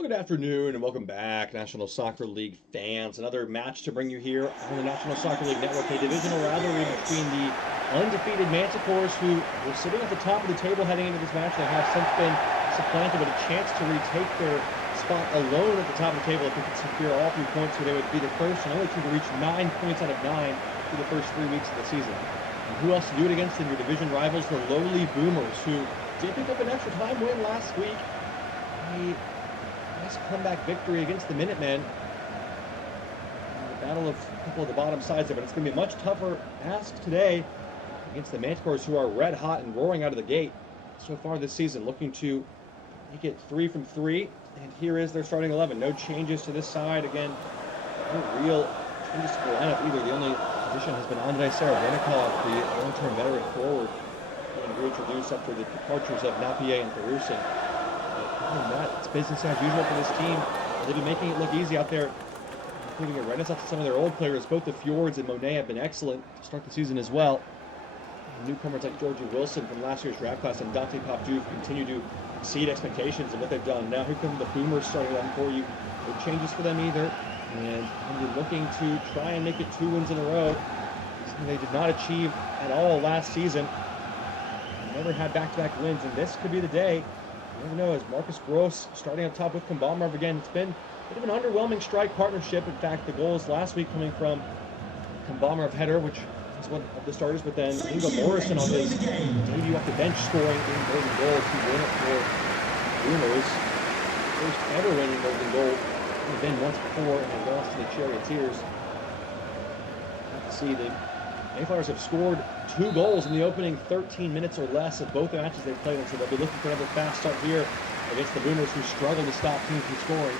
Well, good afternoon and welcome back, National Soccer League fans. Another match to bring you here on the National Soccer League Network, a divisional rivalry between the undefeated Manticores, who were sitting at the top of the table heading into this match. They have since been supplanted, but a chance to retake their spot alone at the top of the table if they could secure all 3 points, so they would be the first and only team to reach 9 points out of 9 through the first 3 weeks of the season. And who else to do it against than your division rivals, the lowly Boomers, who did pick up an extra time win last week. Nice comeback victory against the Minutemen. The battle of a couple of the bottom sides there, but it's going to be a much tougher ask today against the Manticores, who are red hot and roaring out of the gate so far this season, looking to make it 3 from 3. And here is their starting 11. No changes to this side. Again, no real changes to the lineup either. The only addition has been Andrei Serebrennikov, the long-term veteran forward, being reintroduced after the departures of Napier and Perusin. Other than that, it's business as usual for this team. They've been making it look easy out there, including a renaissance of some of their old players. Both the Fjords and Monet have been excellent to start the season as well. Newcomers like Georgie Wilson from last year's draft class and Dante Popdou continue to exceed expectations of what they've done. Now here come the Boomers starting 11 for you. No changes for them either. And you're looking to try and make it 2 wins in a row. Something they did not achieve at all last season. They never had back-to-back wins, and this could be the day. You never know, as Marcus Gross starting up top with Kombamarov again. It's been a bit of an underwhelming strike partnership. In fact, the goals last week coming from Kombamarov header, which is one of the starters, but then Ingo Morrison on his debut off the bench scoring in golden goal to win it for Boomers. First ever winning golden goal. They've been once before and they lost to the Charioteers. Have to see the Mayflowers have scored 2 goals in the opening 13 minutes or less of both the matches they've played in, so they'll be looking for another fast start here against the Boomers, who struggle to stop teams from scoring.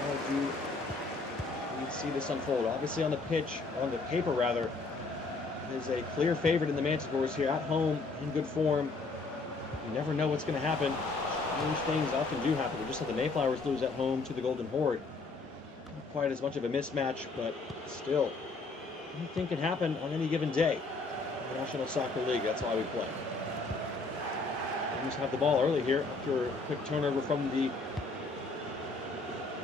How do we see this unfold? Obviously on the pitch, on the paper rather, is a clear favorite in the Manticores here at home in good form. You never know what's going to happen. Strange things often do happen. We just saw the Mayflowers lose at home to the Golden Horde. Not quite as much of a mismatch, but still, anything can happen on any given day. The National Soccer League, that's why we play. We just have the ball early here after a quick turnover from the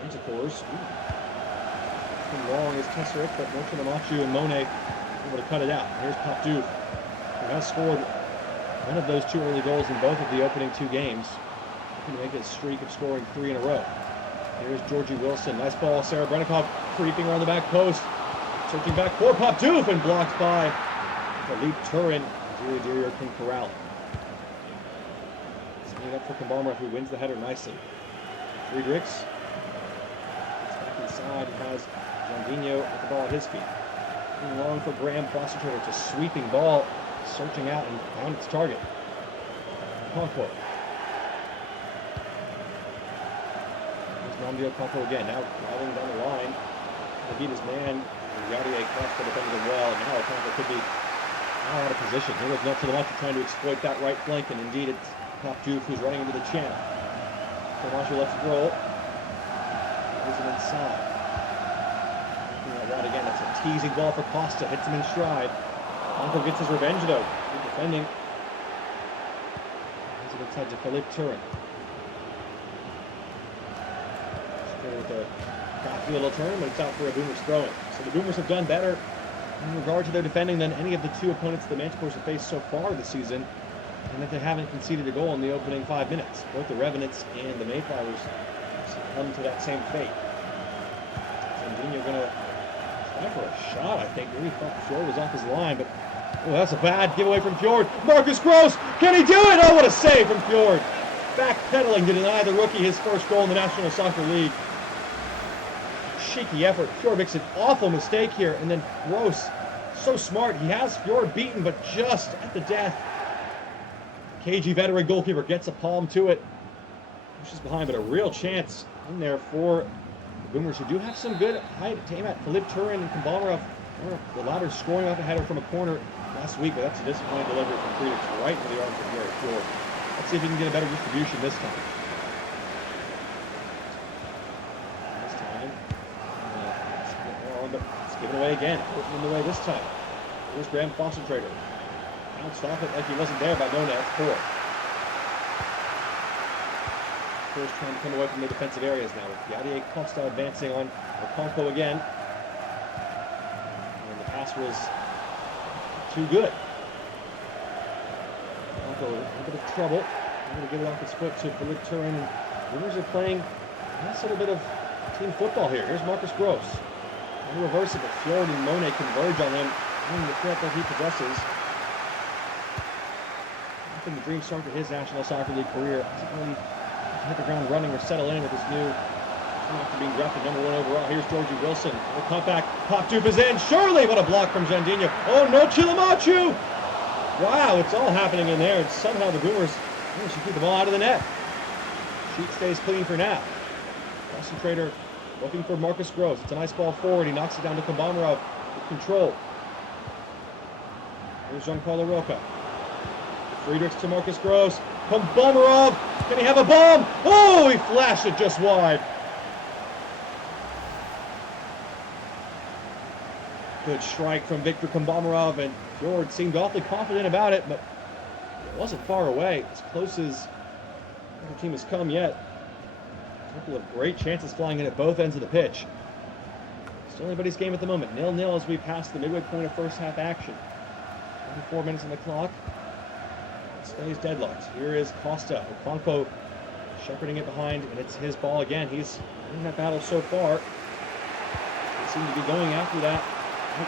Manticores. It's been long as Tesseric, but Mochilamachu and Monet able to cut it out. Here's Popdou, who has scored one of those 2 early goals in both of the opening 2 games. Looking to make a streak of scoring 3 in a row. Here's Georgie Wilson. Nice ball. Serebrennikov creeping around the back post. Searching back for Popdou and blocked by Philippe Turin. Dirio can corral it. Setting it up for Kombamarov, who wins the header nicely. Friedrichs gets back inside. He has Jandinho with the ball at his feet. Looking long for Graham Foster-Trader. It's a sweeping ball, searching out and found its target. Conco. Here's Namdio Conco again, now driving down the line. To beat his man. Yadier crossed the defender well, and now Conco could be out of position. Here was Mochilamachu trying to exploit that right flank, and indeed it's Popdou who's running into the channel. Mochilamachu lets it roll. Moves it inside. That again, that's a teasing ball for Costa. Hits him in stride. Conco gets his revenge though. Good defending. Moves it inside to Philippe Turin. Straight with a crafty little turn, but it's out for a Boomers throw-in. So the Boomers have done better in regard to their defending than any of the 2 opponents the Manticores have faced so far this season, and that they haven't conceded a goal in the opening 5 minutes. Both the Revenants and the Mayflowers come to that same fate. Jandinho going to try for a shot, I think. Maybe thought Fjord was off his line, but oh, that's a bad giveaway from Fjord. Marcus Gross, can he do it? Oh, what a save from Fjord. Backpedaling to deny the rookie his first goal in the National Soccer League. Cheeky effort. Fjord makes an awful mistake here, and then Gross, so smart. He has Fjord beaten, but just at the death. KG veteran goalkeeper gets a palm to it. Pushes behind, but a real chance in there for the Boomers, who do have some good height to aim at. Philippe Turin and Kombamarov, the latter scoring off a header from a corner last week, but that's a disappointing delivery from Friedrichs right into the arms of Gary Fjord. Let's see if he can get a better distribution this time. But it's given away again. Putting away this time. Here's Graham Foster-Trader. Bounced off it like he wasn't there by Monet. That's poor. Manticores trying to come away from the defensive areas now with Yadier Costa advancing on Okonkwo again. And the pass was too good. Okonkwo in a bit of trouble. I'm going to get it off his foot to Philippe Turin. And Boomers are playing a nice little bit of team football here. Here's Marcus Gross. And reverse it, but Fjord and Monet converge on him, bringing the threat that he possesses. The dream start to his National Soccer League career. Hasn't really hit the ground running or settle in with his new after being drafted number 1 overall. Here's Georgie Wilson. The cutback. Pop-Dupe is in. Surely, what a block from Jandinho. Oh, no, Chilamachu! Wow, it's all happening in there. And somehow the Boomers should keep the ball out of the net. Sheet stays clean for now. Concentrator looking for Marcus Gross. It's a nice ball forward. He knocks it down to Kombamarov with control. Here's Giancarlo Roca. Friedrichs to Marcus Gross. Kombamarov. Can he have a bomb? Oh, he flashed it just wide. Good strike from Victor Kombamarov, and Fjord seemed awfully confident about it, but it wasn't far away. As close as the team has come yet. A couple of great chances flying in at both ends of the pitch. Still anybody's game at the moment. 0-0 as we pass the midway point of first half action. 24 minutes on the clock. Stays deadlocked. Here is Costa. Okonkwo shepherding it behind, and it's his ball again. He's in that battle so far. They seem to be going after that.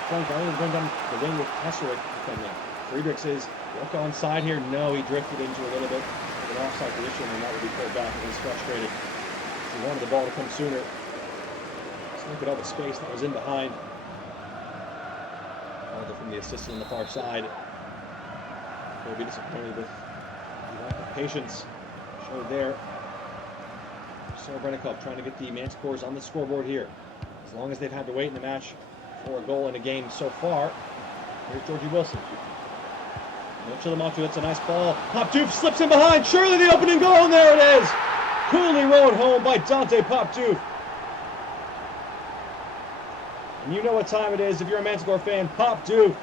Frank rather than going down the wing with Kesselrick defending. Friedrichs is look on side here. No, he drifted into a little bit of an offside position, and that would be pulled back, and he's frustrated. He wanted the ball to come sooner. Just look at all the space that was in behind. Farther from the assistant on the far side. He'll be disappointed with the lack of patience showed there. Serebrennikov trying to get the Manticores on the scoreboard here. As long as they've had to wait in the match for a goal in a game so far. Here's Georgie Wilson. No Chilamachu, that's a nice ball. Pop-Dupe slips in behind. Surely the opening goal, and there it is. Coolly rowed home by Dante Pop-Dupe. And you know what time it is if you're a Manticore fan. Pop-Dupe.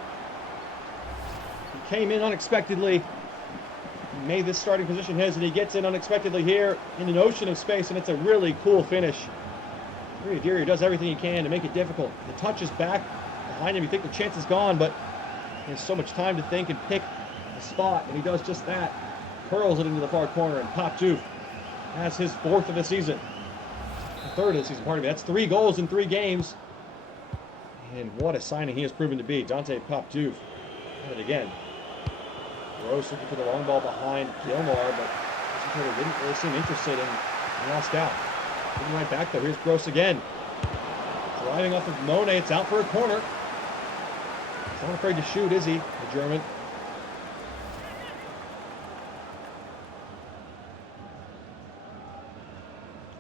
He came in unexpectedly. He made this starting position his, and he gets in unexpectedly here in an ocean of space, and it's a really cool finish. Dirio does everything he can to make it difficult. The touch is back behind him. You think the chance is gone, but he has so much time to think and pick a spot, and he does just that. Curls it into the far corner, and Pop-Dupe has his 4th of the season. The 3rd of the season, pardon me. That's 3 goals in 3 games. And what a signing he has proven to be. Dante Pop-Dupe. And again. Gross looking for the long ball behind Gilmore, but Concentrator didn't really seem interested and lost out. Getting right back though. Here's Gross again. Driving off of Monet. It's out for a corner. He's not afraid to shoot, is he? The German.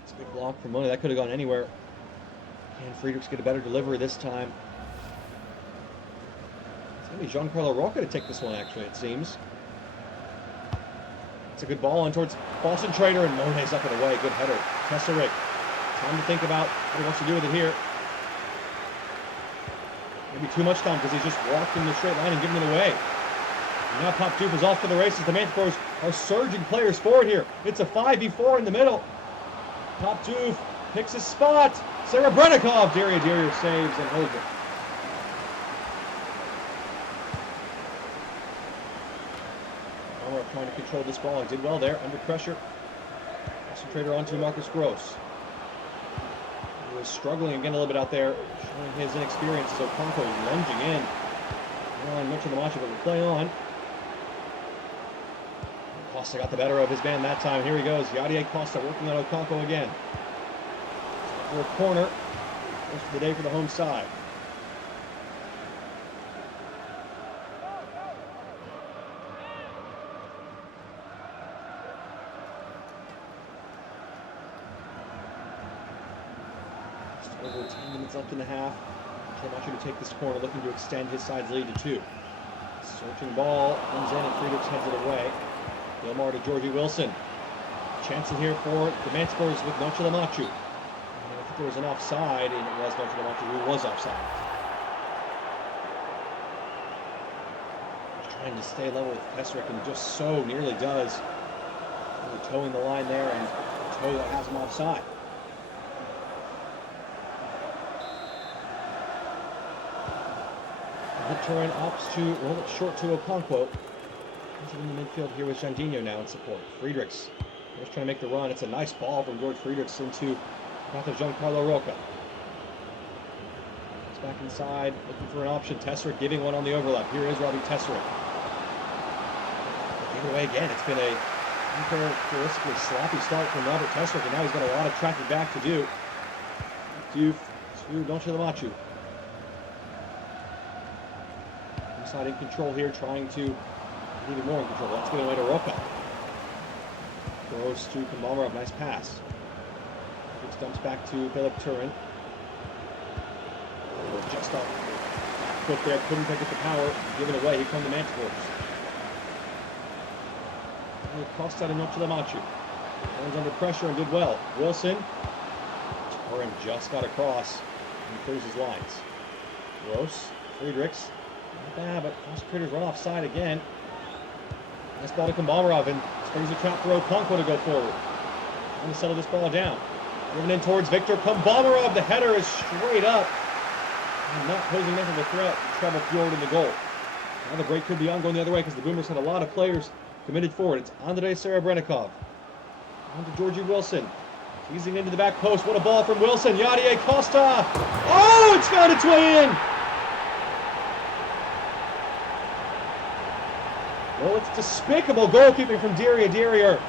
It's a good block from Monet. That could have gone anywhere. Can Friedrichs get a better delivery this time? It's going to be Giancarlo Roca to take this one, actually, it seems. It's a good ball on towards Boston Trader, and Monet's up and away. Good header. Kesselrick. Time to think about what he wants to do with it here. Maybe too much time because he's just walked in the straight line and given it away. And now Pop-Dupe is off to the races. The Manticores are surging players forward here. It's a 5v4 in the middle. Pop-Dupe picks his spot. Serebrennikov. Dirio saves and holds it. Trying to control this ball. He did well there, under pressure. Concentrator onto Marcus Gross. He was struggling again a little bit out there, showing his inexperience. So Okonkwo lunging in. On much of the match, but we play on. Costa got the better of his man that time. Here he goes. Yadier Costa working on Okonkwo again. For a corner. First of the day for the home side. Over 10 minutes left in the half. Chilamachu to take this corner, looking to extend his side's lead to 2. Searching ball, comes in, and Friedrichs heads it away. Gilmore to Georgie Wilson. Chance in here for the Manticores with no Chilamachu. I think there was an offside, and it was no Chilamachu who was offside. Just trying to stay level with Kesselrick, and just so nearly does. Really towing the line there, and toe that has him offside. Turin opts to roll it short to Okonkwo. He's in the midfield here with Jandinho now in support. Friedrichs just trying to make the run. It's a nice ball from George Friedrichs into path of Giancarlo Rocca. It's back inside, looking for an option. Tesserick giving one on the overlap. Here is Robbie Tesserick. Give it away again. It's been a uncharacteristically sloppy start from Robert Tesserick, and now he's got a lot of tracking back to do. Diouf to Donche Lamachu. Inside in control here, trying to even more in control. That's going away to Rocca. Throws to Kambamarov. Nice pass. It dumps back to Philip Turin. Just off foot there, couldn't pick up the power. Give it away. Here come the Manticores. Costa to Donche Lamachu. Turns under pressure and did well. Wilson. Turin just got across and clears his lines. Gross. Friedrichs. Not bad, but Prosecutors run offside again. Nice ball to Kambamarov, and springs a trap for Okonkwo to go forward. Trying to settle this ball down. Driven in towards Victor Kambamarov. The header is straight up. And not posing much of a threat. Trouble forward in the goal. Now the break could be on going the other way because the Boomers had a lot of players committed forward. It's Andrei Serebrennikov. On to Georgie Wilson. Teasing into the back post. What a ball from Wilson. Yadier Costa. Oh, it's found its way in. Well, it's despicable goalkeeping from Diria.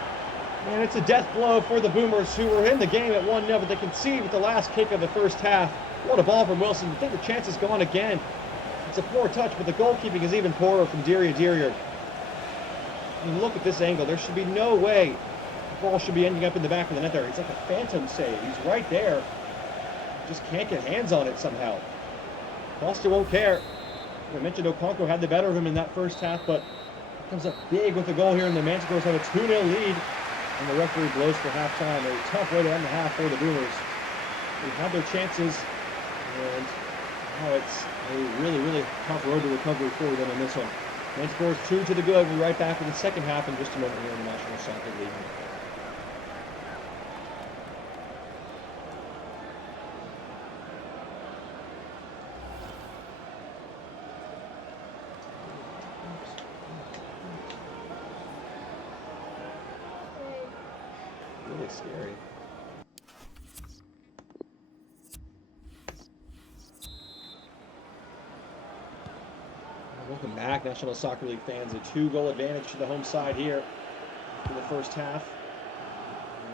And it's a death blow for the Boomers, who were in the game at 1-0, but they concede with the last kick of the first half. What a ball from Wilson. I think the chance is gone again. It's a poor touch, but the goalkeeping is even poorer from Diria. I mean, look at this angle. There should be no way the ball should be ending up in the back of the net there. It's like a phantom save. He's right there. Just can't get hands on it somehow. Costa won't care. I mentioned Okonkwo had the better of him in that first half, but comes up big with the goal here, and the Manticores have a 2-0 lead, and the referee blows for halftime. A tough way to end the half for the Boomers. They had their chances, and now it's a really, really tough road to recovery for them in this one. Manticores 2 to the good. We'll be right back in the second half in just a moment here in the National Soccer League. Really scary. Welcome back, National Soccer League fans. A 2-goal advantage to the home side here for the first half.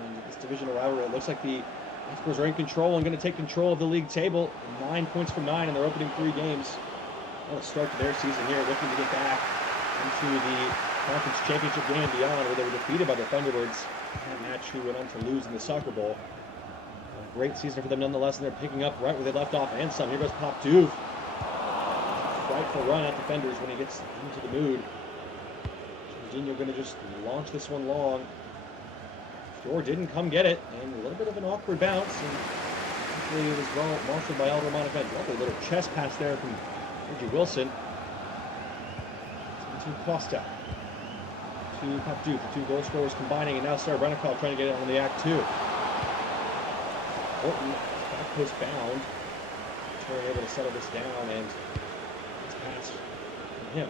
And this divisional rivalry, it looks like the Manticores are in control and going to take control of the league table. 9 points from 9 in their opening 3 games. What a start to their season here, looking to get back into the Conference Championship game and beyond, where they were defeated by the Thunderbirds. That match who went on to lose in the Soccer Bowl. A great season for them nonetheless, and they're picking up right where they left off and some. Here goes Pop Diouf. Frightful run at defenders when he gets into the mood. Jandinho going to just launch this one long. Shore didn't come get it, and a little bit of an awkward bounce. And hopefully it was well marshaled by Aldo Montevideo. Lovely little chest pass there from Georgie Wilson. To Costa. To Pop Diouf, the 2 goal scorers combining, and now Serebrennikov trying to get it on the act too. Orton, back post bound. Turin able to settle this down, and it's pass from him.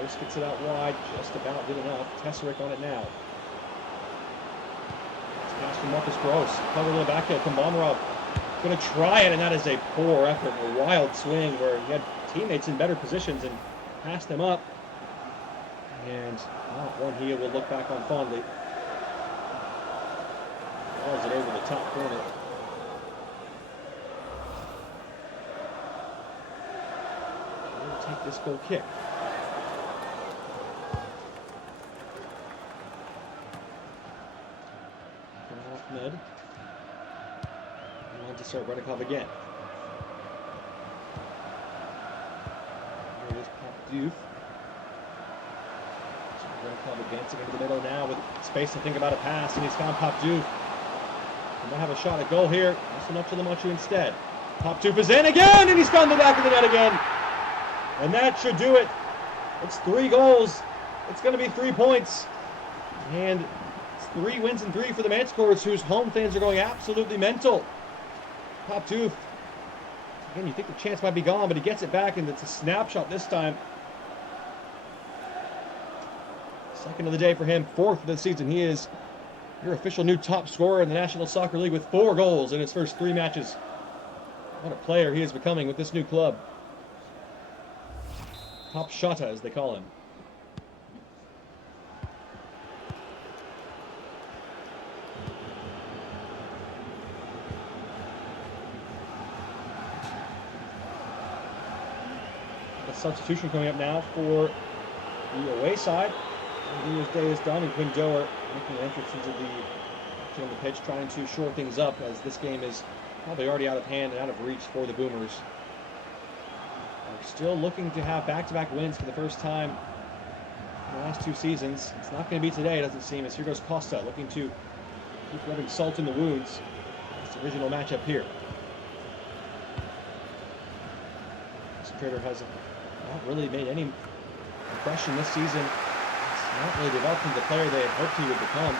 Rose gets it out wide, just about did enough. Tesserick on it now. It's pass from Marcus Gross. Cover to the back heel. Kambamarov going to try it, and that is a poor effort. A wild swing where he had teammates in better positions and passed them up. And one heel will look back on fondly. Draws it over the top corner. We'll take this goal kick. Ahmed. And on to Serebrennikov again. Here is Pop Diouf. Serebrennikov advancing into the middle now with space to think about a pass, and he's found Pop Diouf. He might have a shot at goal here. That's enough to Lamachu instead. Pop Diouf is in again, and he's found the back of the net again. And that should do it. It's 3 goals. It's going to be 3 points. And 3 wins and 3 for the Manticores, whose home fans are going absolutely mental. Pop Doof. Again, you think the chance might be gone, but he gets it back, and it's a snapshot this time. Second of the day for him, 4th of the season. He is your official new top scorer in the National Soccer League with 4 goals in his first 3 matches. What a player he is becoming with this new club. Top Shotta, as they call him. A substitution coming up now for the away side. New Year's Day is done, and Quinn Doer making an entrance into the pitch, trying to shore things up, as this game is probably already out of hand and out of reach for the Boomers. They're still looking to have back-to-back wins for the first time in the last 2 seasons. It's not going to be today, it doesn't seem, as here goes Costa, looking to keep rubbing salt in the wounds. This original matchup here. Trader has not really made any impression this season. It's not really developed into the player they had hoped he would become.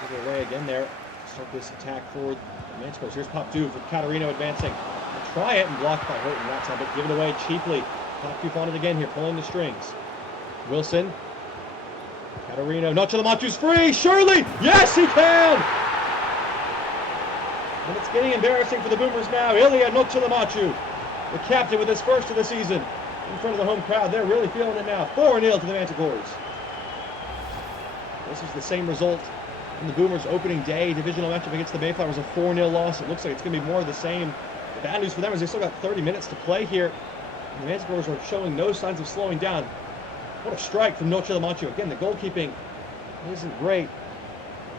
Give it away again there. Start this attack for the Manticores. Here's Pop Doof with Caterino advancing. They'll try it and blocked by Houghton that time, but give it away cheaply. Pop Doof on it again here, pulling the strings. Wilson. Caterino. Nocelamachu's free. Surely! Yes, he can! And it's getting embarrassing for the Boomers now. Ilya Nocelamachu, the captain with his first of the season, in front of the home crowd. They're really feeling it now. 4-0 to the Manticores. This is the same result in the Boomers' opening day divisional matchup against the Mayflowers, a 4-0 loss. It looks like it's going to be more of the same. The bad news for them is they still got 30 minutes to play here, and the Manticores are showing no signs of slowing down. What a strike from Nocelamachu. Again, the goalkeeping isn't great.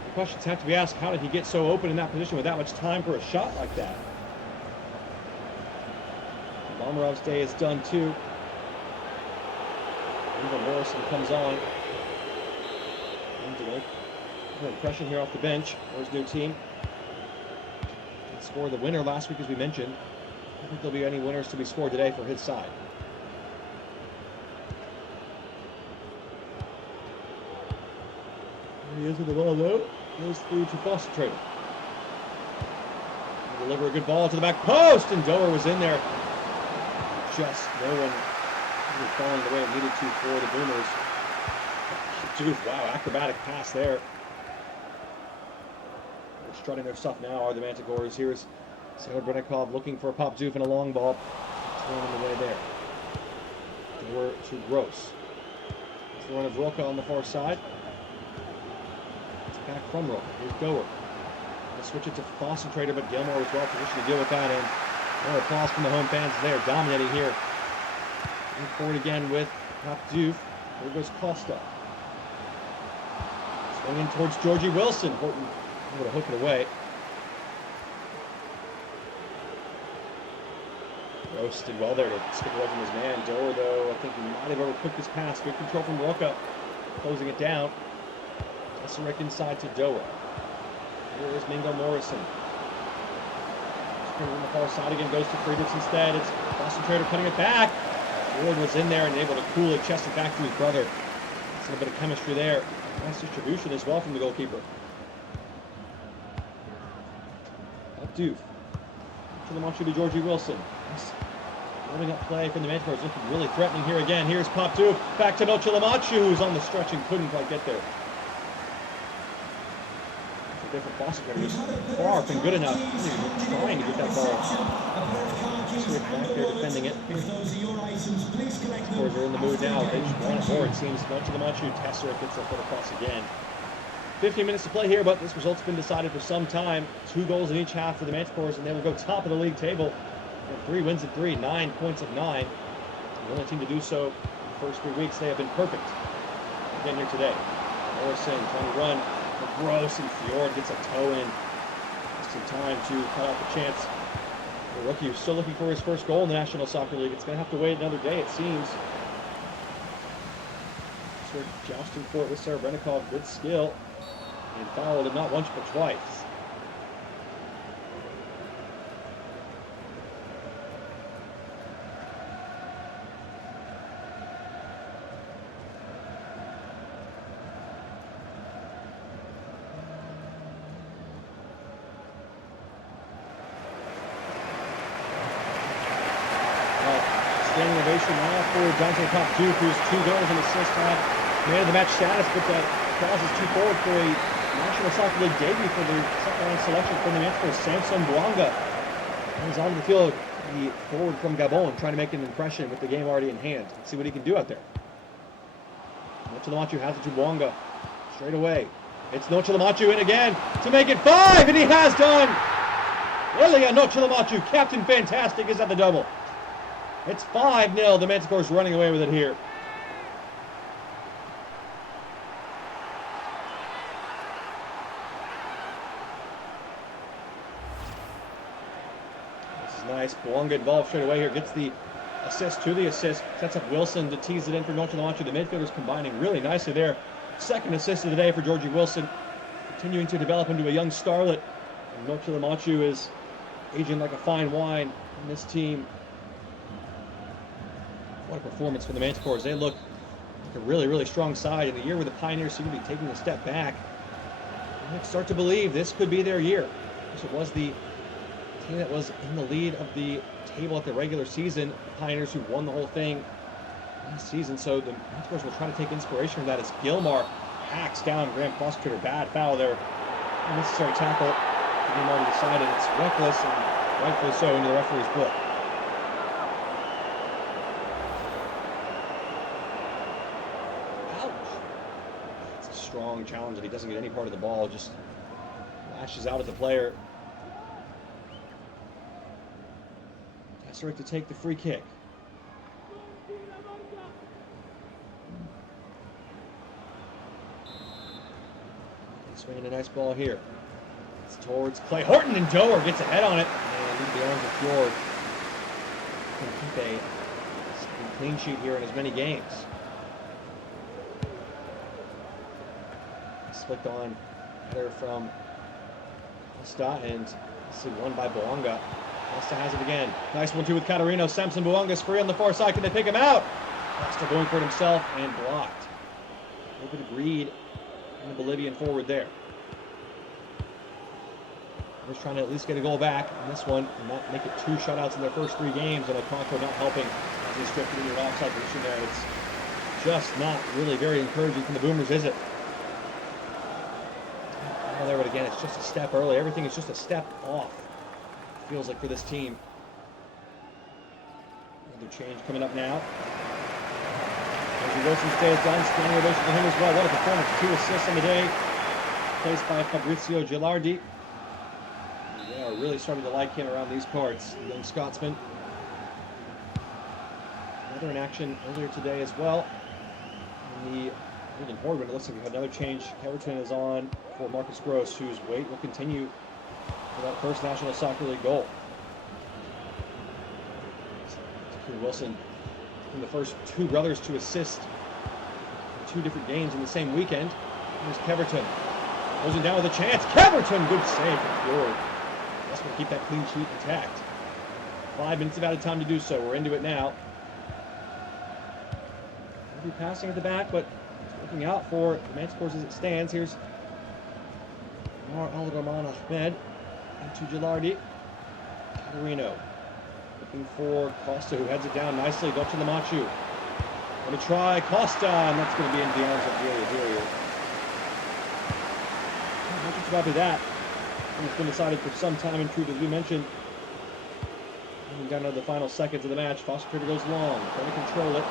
The questions have to be asked, how did he get so open in that position with that much time for a shot like that? Bomarov's day is done too. Even Morrison comes on. Good impression here off the bench for his new team. He scored the winner last week, as we mentioned. I don't think there'll be any winners to be scored today for his side. He is with the ball though. Goes through to Foster Trader. Deliver a good ball to the back post, and Doer was in there. Just no one really falling the way it needed to for the Boomers. Dude, wow, acrobatic pass there. They're strutting their stuff now, are the Manticores. Here's Severbrennikov looking for a Pop Doof and a long ball. Thrown in the way there. Doer to Gross. It's the run of Roca on the far side. It's back from Roca. Here's Doer. They'll switch it to Foster Trader, but Gilmore was well positioned to deal with that, and more applause from the home fans. They are dominating here. Move forward again with Pop Doof. There goes Costa. Swinging towards Georgie Wilson. Horton able to hook it away. Gross did well there to skip away from his man. Doer, though, I think he might have overcooked his pass. Good control from Roca, closing it down. Tesserek inside to Doer. Here is Mingo Morrison. On the far side again, goes to Friedrichs instead. It's Foster Trader cutting it back. Ward was in there and able to coolly chest it back to his brother. That's a little bit of chemistry there. Nice distribution as well from the goalkeeper. Up Doof. To the Manchu to Georgie Wilson. Nice building up play from the Manticores, looking really threatening here again. Here's Pop Doof. Back to Nocelamachu, who's on the stretch and couldn't quite get there. Different Foster Trader was far from good enough. Trying to get that ball. Switch back there defending it. Scores are in the mood now. They just want it more, it seems. Nocelamachu, Tesserek gets that foot across again. 15 minutes to play here, but this result's been decided for some time. 2 goals in each half for the Manticores, and they will go top of the league table. They have 3 wins and 3, 9 points of 9. The only team to do so in the first 3 weeks. They have been perfect again here today. Morrison trying to run. Gross, and Fjord gets a toe in. Just in time to cut out the chance. The rookie who's still looking for his first goal in the National Soccer League. It's going to have to wait another day, it seems. Sort of jousting for it with Severbrennikov. Good skill. And fouled him not once but twice. standing ovation now for Dante Pop-Duke, whose 2 goals and assists have man of the match status, but that crosses 2 forward for a National Soccer League debut for the second-round selection from the Manticores, Samson Bouanga. He's onto the field, the forward from Gabon, trying to make an impression with the game already in hand. Let's see what he can do out there. Noche Lamachu has it to Bouanga. Straight away. It's Noche Lamachu in again to make it 5, and he has done! Elia Noche Lamachu, Captain Fantastic, is at the double. It's 5-0. The Manticores running away with it here. Nice. Bouanga involved straight away here. Gets the assist to the assist. Sets up Wilson to tease it in for Noche Lamachu. The midfielders combining really nicely there. Second assist of the day for Georgie Wilson. Continuing to develop into a young starlet. And Noche Lamachu is aging like a fine wine in this team. What a performance for the Manticores. They look like a really, really strong side. In the year where the Pioneers seem to be taking a step back, I start to believe this could be their year. It was the team that was in the lead of the table at the regular season, the Pioneers who won the whole thing last season. So the Manticores will try to take inspiration from that as Gilmar hacks down Graham Prosecutor. Bad foul there. Unnecessary tackle. The game already decided it's reckless, and rightfully so, into the referee's book. Ouch. It's a strong challenge that he doesn't get any part of the ball, just lashes out at the player. Rick to take the free kick. Swinging a nice ball here. It's towards Clay Horton, and Doer gets ahead on it and into the arms of Fjord. Can keep a clean sheet here in as many games. Flicked on header from Costa, and this is won by Bouanga. Costa has it again. Nice 1-2 with Catarino. Samson Bouanga's free on the far side. Can they pick him out? Costa going for it himself and blocked. A little bit of greed in the Bolivian forward there. Just trying to at least get a goal back in this one and not make it 2 shutouts in their first 3 games. And Okonkwo not helping as he stripped it into an offside position there. It's just not really very encouraging from the Boomers, is it? Oh, there, but again, it's just a step early. Everything is just a step off. Feels like for this team. Another change coming up now. Georgie Wilson stays done. Standing ovation for him as well. What a performance. 2 assists on the day. Placed by Fabrizio Gilardi. They are really starting to like him around these parts. The young Scotsman. Another in action earlier today as well. In the Golden Horde, when it looks like we have another change. Keverton is on for Marcus Gross, whose wait will continue for that first National Soccer League goal. Wilson, in the first 2 brothers to assist in 2 different games in the same weekend. Here's Keverton. Closing down with a chance. Keverton! Good save from Fjord. Just want to keep that clean sheet intact. 5 minutes of added time to do so. We're into it now. Maybe passing at the back, but looking out for the Manticores as it stands. Here's Mar Al-Rahman Ahmed into Gilardi. Catarino looking for Costa, who heads it down nicely. Noche Lamachu. Going to try Costa, and that's going to be into the arms of Delia. Not just about that. It's been decided for some time, in truth, as we mentioned. Moving down to the final seconds of the match. Foster goes long, trying to control it.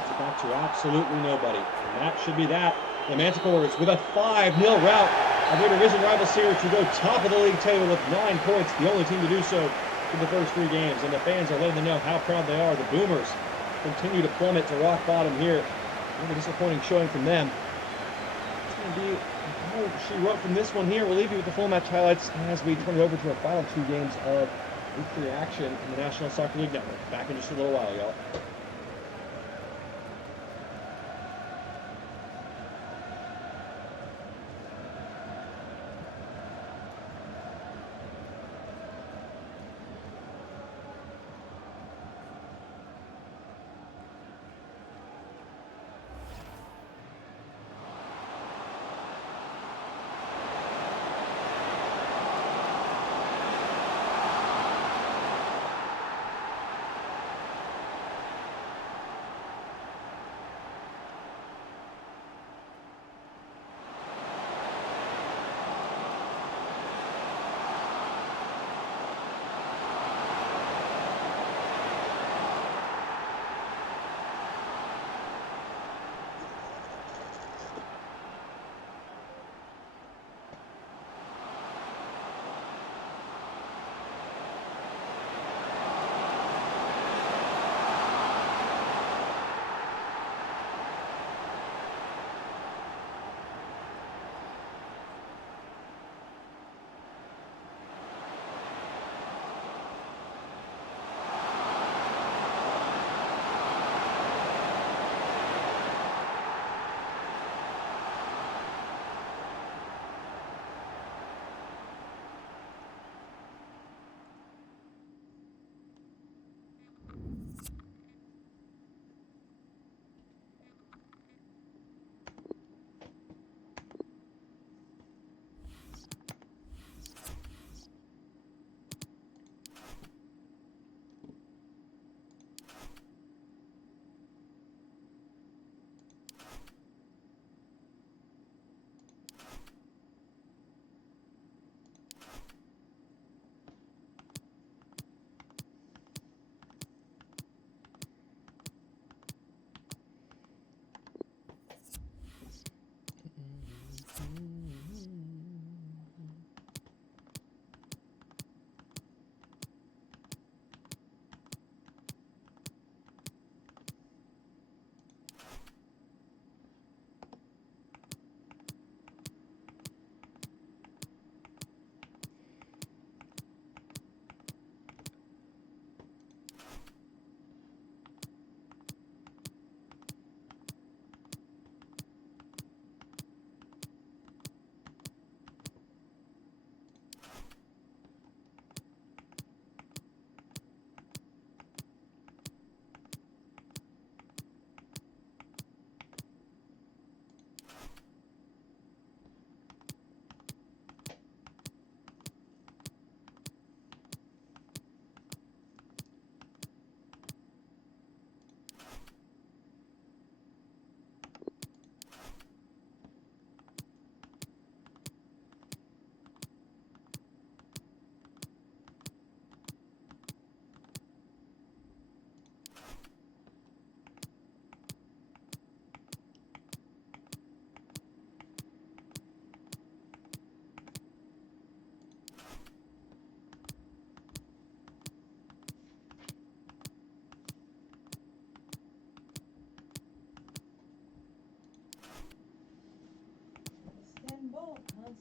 It's back to absolutely nobody. And that should be that. The Manticores with a 5-0 rout of their division rivals here to go top of the league table with 9 points, the only team to do so in the first 3 games. And the fans are letting them know how proud they are. The Boomers continue to plummet to rock bottom here. Really disappointing showing from them. It's going to be how she wrote from this one here. We'll leave you with the full match highlights as we turn it over to our final 2 games of Week 3 action in the National Soccer League Network. Back in just a little while, y'all.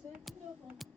Constantinople.